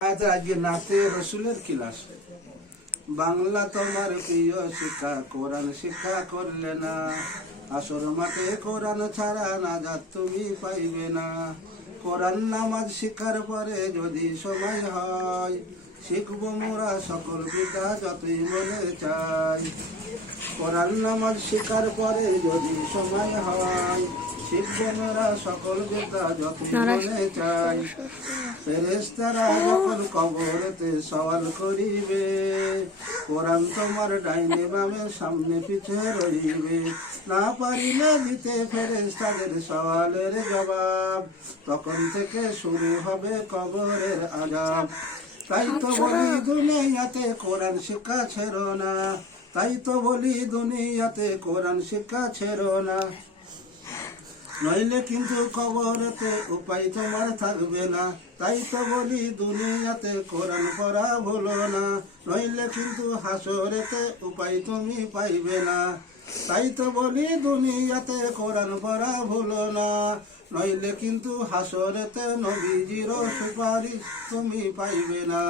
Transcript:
আজকে নাতে রসুলের ক্লাস। বাংলা তোমার প্রিয় শিক্ষা, কোরআন শিক্ষা করলে না। আসর মাঠে কোরআন ছাড়া নাজাত তুমি পাইবে না। কোরআন নামাজ শিক্ষার পরে যদি সময় হয়, শিখবো মোরা সকল বিদ্যা যতই মনে চাই। কোরআন নামাজ শিক্ষার পরে যদি সময় হয়, শিখবো মোরা সকল বিদ্যা যতই মনে চাই। ফেরেশতারা যখন কবরেতে সওয়াল করিবে, কোরআন তোমার ডাইনে বামে সামনে পিছে রইবে। না পারিলে দিতে ফেরেশতাদের সওয়ালের জবাব, তখন থেকে শুরু হবে কবরের আযাব। তাই তো বলি দুনিয়াতে কোরআন শিক্ষা ছেড়ো না, তাই তো বলি দুনিয়াতে কোরআন শিক্ষা ছেড়ো না। নইলে কিন্তু কবরেতে উপায় তোমার থাকবে না। তাই তো বলি দুনিয়াতে কোরআন পড়া ভুলো না, নইলে কিন্তু হাসরেতে উপায় তুমি পাইবে না। তাই তো বলি দুনিয়াতে কোরআন পড়া ভুলো না, নইলে কিন্তু হাসরেতে নবীজিরও সুপারিশ তুমি পাইবে না।